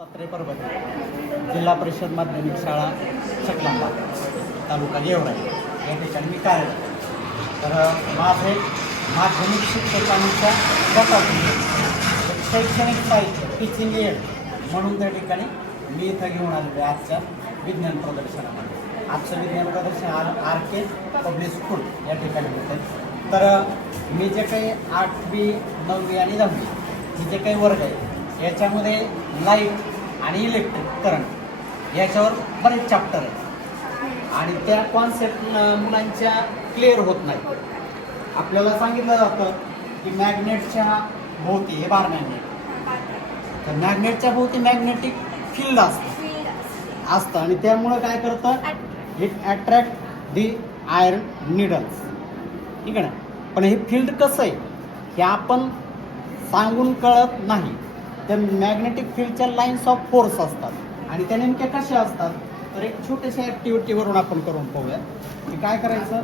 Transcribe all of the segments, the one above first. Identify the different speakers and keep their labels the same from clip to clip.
Speaker 1: दत्तात्रय जिल्हा परिषद माध्यमिक शाळा सकलांबा तालुका गेवराई. या ठिकाणी मी कार्यरत तर माझे माध्यमिक शिक्षकांच्या गटातून शैक्षणिक साहित्य टीचिंग एड म्हणून त्या ठिकाणी मी इथं घेऊन आलेलो आहे आजच्या विज्ञान प्रदर्शनामध्ये. आजचं विज्ञान प्रदर्शन R R K public school या ठिकाणी होते. तर मी जे काही आठवी नववी आणि दहावी हे जे काही वर्ग आहे याच्यामध्ये लाइट आणि इलेक्ट्रिक करंट याच्यावर बरेच चॅप्टर आहेत. आणि त्या कॉन्सेप्ट मुलांच्या क्लिअर होत नाही आपल्याला सांगितलं जातं की मॅग्नेटच्या भोवती हे बार मॅग्नेट तर मॅग्नेटच्या भोवती मॅग्नेटिक फील्ड असतं. असतं. आणि त्यामुळं काय करतं? It attract the iron needles ठीक आहे ना? पण हे फील्ड कसं आहे? हे आपण सांगून कळत नाही. त्या मॅग्नेटिक फील्डच्या लाईन्स ऑफ फोर्स असतात. आणि त्या नेमक्या कशा असतात? तर एक छोट्याशा ॲक्टिव्हिटीवरून आपण करून पाहूया. की काय करायचं?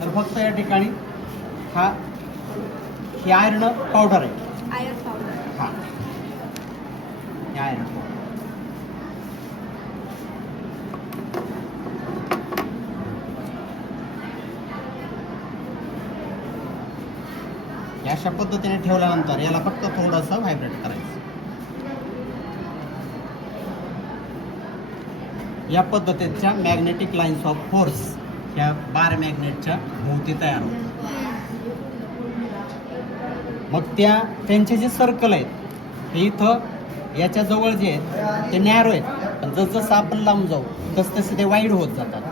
Speaker 1: तर फक्त या ठिकाणी हा ही आयर्न पावडर आहे.
Speaker 2: आयर पावडर
Speaker 1: हा. ही आयर्न पावडर या अशा पद्धतीने ठेवल्यानंतर याला फक्त थोडंसं व्हायब्रेट करायचं. या पद्धतीच्या मॅग्नेटिक लाईन्स ऑफ फोर्स ह्या बार मॅग्नेटच्या भोवती तयार होतात. मग त्या त्यांचे जे सर्कल आहेत हे इथं याच्या जवळ जे आहेत ते नॅरो आहेत. पण जसजसं आपण लांब जाऊ तस तसे ते वाईड होत जातात.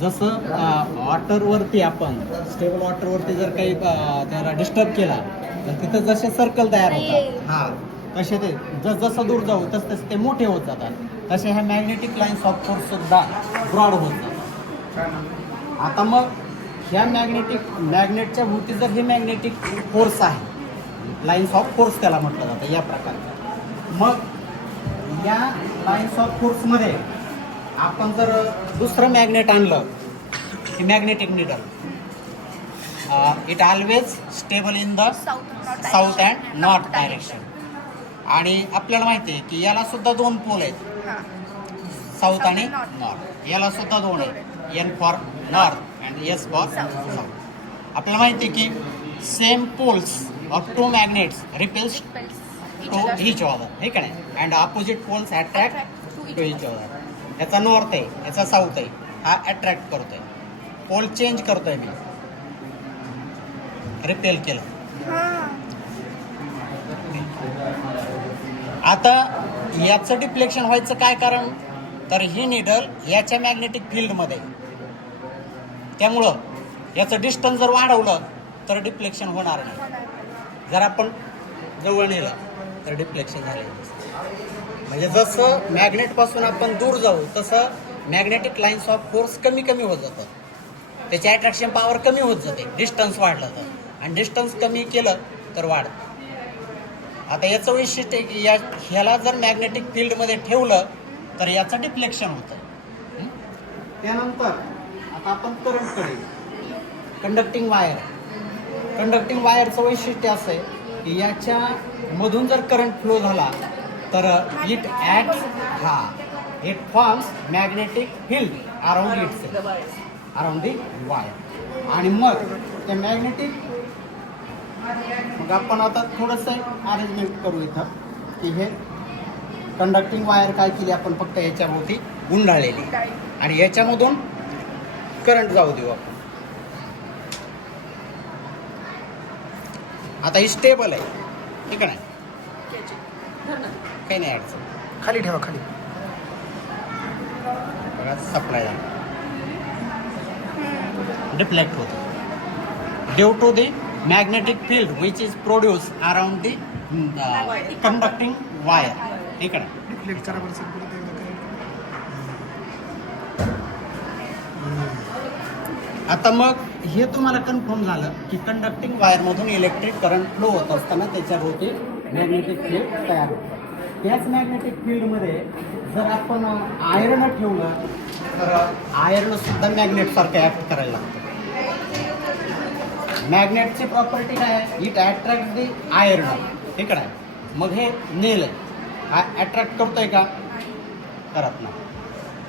Speaker 1: जसं वॉटरवरती आपण स्टेबल वॉटरवरती जर काही त्याला डिस्टर्ब केला तर तिथं जसे सर्कल तयार होतात. हा. तसे ते जस जसं दूर जाऊ तस तसे ते मोठे होत जातात. तसे ह्या मॅग्नेटिक लाईन्स ऑफ फोर्स सुद्धा ब्रॉड होत जातात. आता मग ह्या मॅग्नेटिक मॅग्नेटच्या भोवती जर हे मॅग्नेटिक फोर्स आहे लाईन्स ऑफ फोर्स त्याला म्हटलं जातं या प्रकारे. मग या लाईन्स ऑफ फोर्समध्ये आपण जर दुसरं मॅग्नेट आणलं हे magnetic needle it always stable in the
Speaker 2: south
Speaker 1: and north direction आणि आपल्याला माहिती आहे की याला सुद्धा दोन पोल आहेत. साऊथ आणि. नॉर्थ याला सुद्धा दोन आहेत. N for north and S for. South आपल्याला माहिती आहे की same poles of two magnets repels to each other हे का नाही? And opposite poles attract to each other याचा नॉर्थ आहे याचा साऊथ आहे. हा अट्रॅक्ट करतोय. पोल चेंज करतोय मी. रिपेल केलं. आता याचं डिफ्लेक्शन व्हायचं काय कारण? तर ही निडल याच्या मॅग्नेटिक फील्डमध्ये त्यामुळं याचं डिस्टन्स जर वाढवलं तर डिफ्लेक्शन होणार नाही. जर आपण जवळ नेलं तर डिफ्लेक्शन झाले म्हणजे जसं मॅग्नेटपासून आपण दूर जाऊ तसं मॅग्नेटिक लाईन्स ऑफ फोर्स कमी कमी होत जातं. त्याची अट्रॅक्शन पॉवर कमी होत जाते. डिस्टन्स वाढलं तर. आणि डिस्टन्स कमी केलं तर वाढतं. आता याचं वैशिष्ट्य की या ह्याला जर मॅग्नेटिक फील्डमध्ये ठेवलं तर याचं डिफ्लेक्शन होतं? त्यानंतर आता आपण करंटकडे कंडक्टिंग वायर कंडक्टिंग वायरचं वैशिष्ट्य असं आहे की याच्या मधून जर करंट फ्लो झाला तर इट ॲट हा it forms magnetic field around it around the wire आणि मग त्या मॅग्नेटिक मग आपण आता थोडंसं अरेंजमेंट करू इथं की हे कंडक्टिंग वायर काय केली आपण फक्त याच्याभोवती गुंडाळलेली. आणि याच्यामधून करंट जाऊ देऊ आपण. आता ही स्टेबल आहे. ठीक आहे काही नाही अडचण.
Speaker 3: खाली ठेवा खाली.
Speaker 1: बघा सप्लाय झाला. डिफ्लेक्ट होतो. Due to the. Magnetic field which is produce around the conducting wire ठीक आहे ना? आता मग हे तुम्हाला कन्फर्म झालं की कंडक्टिंग वायरमधून इलेक्ट्रिक करंट फ्लो होत असताना त्याच्याभोवती मॅग्नेटिक फील्ड तयार होतं. त्याच मॅग्नेटिक फील्डमध्ये जर आपण आयर्न ठेवलं तर आयर्न सुद्धा मॅग्नेटसारखं ॲक्ट करायला लागतं. मॅग्नेटची प्रॉपर्टी काय आहे? इट अट्रॅक्ट दी आयर्न ठीक आहे? मग हे नेल आहे. हा अट्रॅक्ट करतोय का? करत नाही.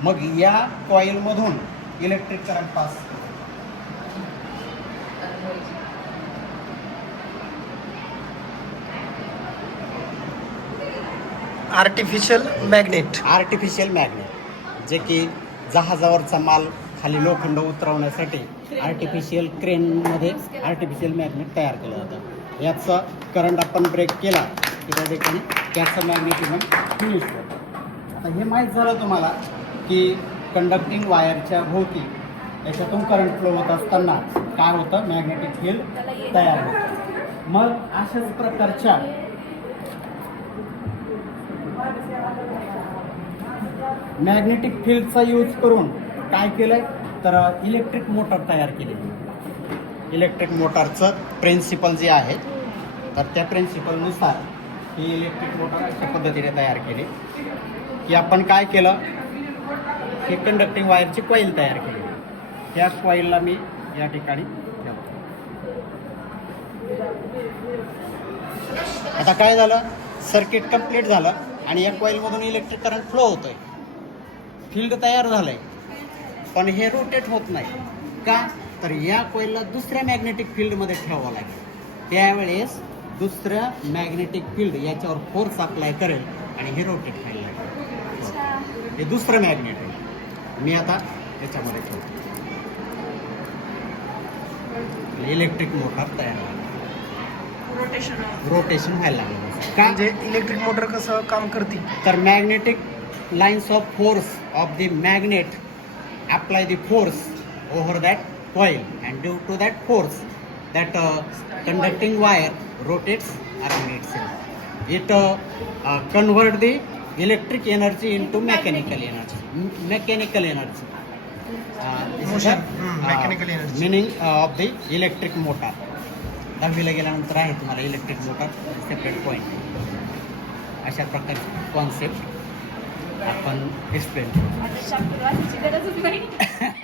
Speaker 1: मग या कॉईलमधून electric current pass
Speaker 2: artificial magnet
Speaker 1: artificial magnet जे की जहाजावरचा माल खाली लोखंड उतरवण्यासाठी आर्टिफिशियल क्रेनमध्ये आर्टिफिशियल मॅग्नेट तयार केलं जातं. याचा करंट आपण ब्रेक केला की त्या ठिकाणी त्याचं मॅग्नेटिझम फिनिश होतं आता हे माहीत झालं तुम्हाला की कंडक्टिंग वायरच्या भोवती याच्यातून करंट फ्लो होत असताना काय होतं? मॅग्नेटिक फील्ड तयार होतं. मग अशाच प्रकारच्या मॅग्नेटिक फील्डचा यूज करून काय केलं आहे तर इलेक्ट्रिक मोटर तयार केली इलेक्ट्रिक मोटारचं प्रिन्सिपल जे आहे तर त्या प्रिन्सिपलनुसार ही इलेक्ट्रिक मोटर अशा पद्धतीने तयार केली. की आपण काय केलं? की कंडक्टिंग वायरची कॉईल तयार केली. त्या कॉईलला मी या ठिकाणी ठेवतो. आता काय झालं? सर्किट कंप्लीट झालं आणि या कॉईलमधून इलेक्ट्रिक करंट फ्लो होतोय. फील्ड तयार झालंय. पण हे रोटेट होत नाही. का? तर या कॉईलला दुसऱ्या मॅग्नेटिक फील्डमध्ये ठेवावं लागेल. त्यावेळेस दुसऱ्या मॅग्नेटिक फील्ड याच्यावर फोर्स अप्लाय करेल आणि हे रोटेट व्हायला लागेल. हे दुसरं मॅग्नेट आहे मी आता याच्यामध्ये ठेवतो. इलेक्ट्रिक मोटर तयार झाली. रोटेशन व्हायला लागलं. का?
Speaker 2: म्हणजे इलेक्ट्रिक मोटर कसं काम करते?
Speaker 1: तर magnetic lines of force of the magnet apply the force over that coil and due to that force that conducting wire rotates around itself it convert the electric energy into mechanical energy mechanical energy
Speaker 2: Motion, hmm, mechanical energy.
Speaker 1: Meaning of the electric motor दहावीला गेल्यानंतर आहे तुम्हाला electric motor separate point अशा प्रकारची concept आपण explain करू